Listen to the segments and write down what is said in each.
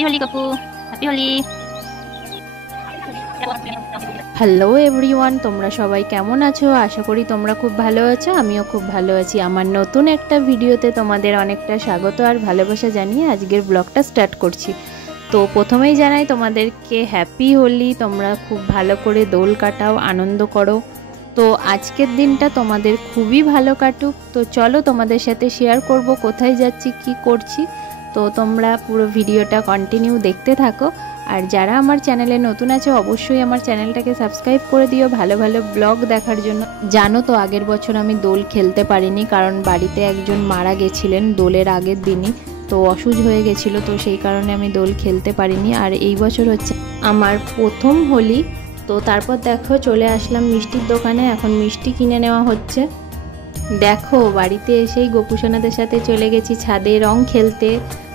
Happy Holi Gopu, happy Holi. Hello everyone, তোমরা সবাই কেমন আছো? আশা করি তোমরা খুব ভালো আছো। আমিও খুব ভালো আছি। আমার নতুন একটা ভিডিওতে তোমাদের অনেকটা স্বাগত আর ভালোবাসা জানিয়ে আজকের ব্লগটা স্টার্ট করছি। তো প্রথমেই জানাই তোমাদেরকে হ্যাপি হোলি। তোমরা খুব ভালো করে দোল কাটাও, আনন্দ করো। তো আজকের দিনটা তোমাদের খুবই ভালো কাটুক। তো চলো তোমাদের সাথে শেয়ার করব কোথায় যাচ্ছি, কি করছি। তো তোমরা পুরো ভিডিওটা কন্টিনিউ দেখতে থাকো। আর যারা আমার চ্যানেলে নতুন আছে অবশ্যই আমার চ্যানেলটাকে সাবস্ক্রাইব করে দিও ভালো ভালো ব্লগ দেখার জন্য। জানো তো আগের বছর আমি দোল খেলতে পারিনি, কারণ বাড়িতে একজন মারা গেছিলেন দোলের আগের দিনই। তো অসুখ হয়ে গেছিলো, তো সেই কারণে আমি দোল খেলতে পারিনি। আর এই বছর হচ্ছে আমার প্রথম হোলি। তো তারপর দেখো চলে আসলাম মিষ্টির দোকানে, এখন মিষ্টি কিনে নেওয়া হচ্ছে। দেখো বাড়িতে এসেই গোপুসোনাদের সাথে চলে গেছি ছাদে রং খেলতে।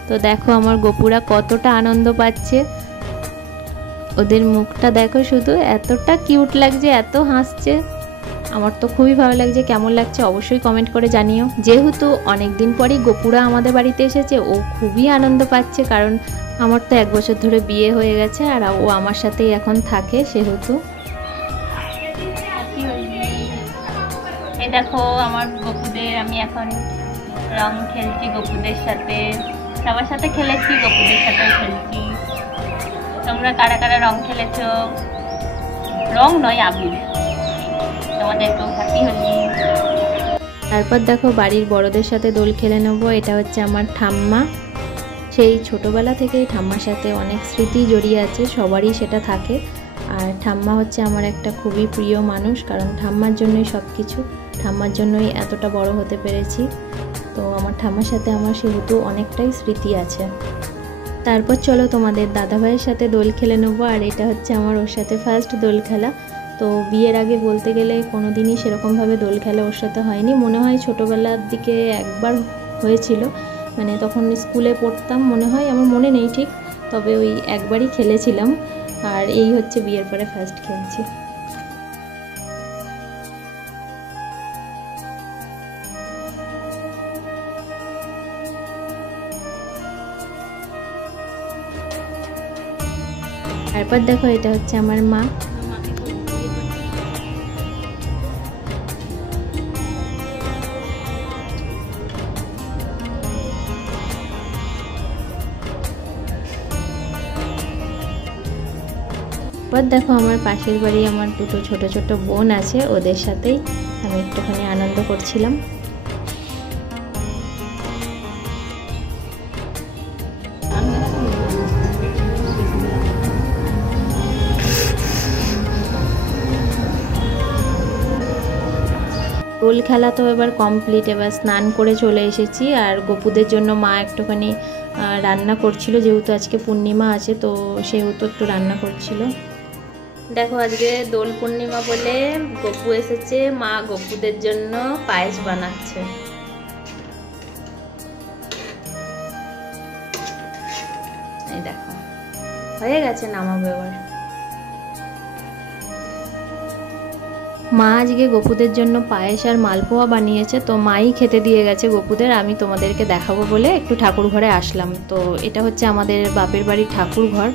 তো দেখো আমার গোপুরা কতটা আনন্দ পাচ্ছে, ওদের মুখটা দেখো শুধু, এতটা কিউট লাগছে, এত হাসছে। আমার তো খুবই ভালো লাগছে। কেমন লাগছে অবশ্যই কমেন্ট করে জানিও। যেহেতু অনেক দিন পরই গোপুরা আমাদের বাড়িতে এসেছে, ও খুবই আনন্দ পাচ্ছে, কারণ আমার তো 1 বছর ধরে বিয়ে হয়ে গেছে আর ও আমার সাথেই এখন থাকে সেহেতু। এই দেখো আমার গপুদের, আমি এখন রং খেলছি গোপুদের সাথে, সবার সাথে খেলেছি, গোপুদের সাথেও খেলছি। তোমরা কারা কারা রং খেলেছো? রং নয় আবির। তোমাদের তো হ্যাপি হোলি। তারপর দেখো বাড়ির বড়দের সাথে দোল খেলে নেবো। এটা হচ্ছে আমার ঠাম্মা। সেই ছোটোবেলা থেকেই ঠাম্মার সাথে অনেক স্মৃতি জড়িয়ে আছে, সবারই সেটা থাকে। আর ঠাম্মা হচ্ছে আমার একটা খুবই প্রিয় মানুষ, কারণ ঠাম্মার জন্যই সব কিছু, ঠাম্মার জন্যই এতটা বড় হতে পেরেছি। তো আমার ঠাম্মার সাথে আমার সেহেতু অনেকটাই স্মৃতি আছে। তারপর চলো তোমাদের দাদাভাইয়ের সাথে দোল খেলে নেবো। আর এটা হচ্ছে আমার ওর সাথে ফার্স্ট দোল খেলা। তো বিয়ের আগে বলতে গেলে কোনো দিনই সেরকমভাবে দোল খেলা ওর সাথে হয়নি। মনে হয় ছোটোবেলার দিকে একবার হয়েছিল, মানে তখন স্কুলে পড়তাম মনে হয়, আমার মনে নেই ঠিক, তবে ওই একবারই খেলেছিলাম। আর এই হচ্ছে বিয়ের পরে ফার্স্ট খেলছি। তারপর দেখো এটা হচ্ছে আমার মা। তারপর দেখো আমার পাশের বাড়ি আমার দুটো ছোট ছোট বোন আছে, ওদের সাথেই আমি একটুখানি আনন্দ করছিলাম। দোল খেলা তো এবার কমপ্লিট, এবার স্নান করে চলে এসেছি। আর গোপুদের জন্য মা একটুখানি রান্না করছিল, যেহেতু আজকে পূর্ণিমা আছে তো সেহেতু একটু রান্না করছিল। দেখো আজকে দোল পূর্ণিমা বলে গপু এসেছে, মা গপুদের জন্য পায়েস বানাচ্ছে। এই দেখো হয়ে গেছে, নামাবো এবার। মা আজকে গপুদের জন্য পায়েস আর মালপোয়া বানিয়েছে, তো মাই খেতে দিয়ে গেছে গপুদের। আমি তোমাদেরকে দেখাবো বলে একটু ঠাকুর ঘরে আসলাম। তো এটা হচ্ছে আমাদের বাপের বাড়ির ঠাকুর ঘর।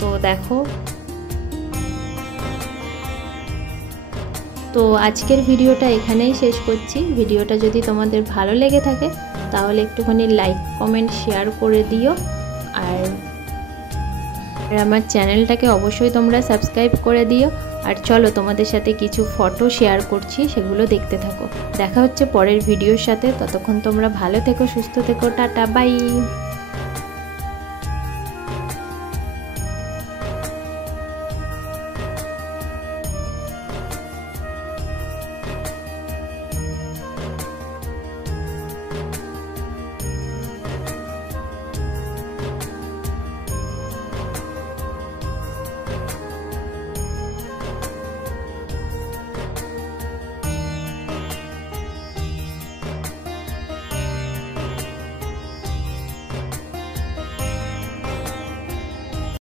তো দেখো, তো আজকের ভিডিওটা এখানেই শেষ করছি। ভিডিওটা যদি তোমাদের ভালো লেগে থাকে তাহলে একটুখানি লাইক কমেন্ট শেয়ার করে দিও। আর আমার চ্যানেলটাকে অবশ্যই তোমরা সাবস্ক্রাইব করে দিও। আর চলো তোমাদের সাথে কিছু ফটো শেয়ার করছি, সেগুলো দেখতে থাকো। দেখা হচ্ছে পরের ভিডিওর সাথে। ততক্ষণ তোমরা ভালো থেকো, সুস্থ থেকো, টাটা বাই।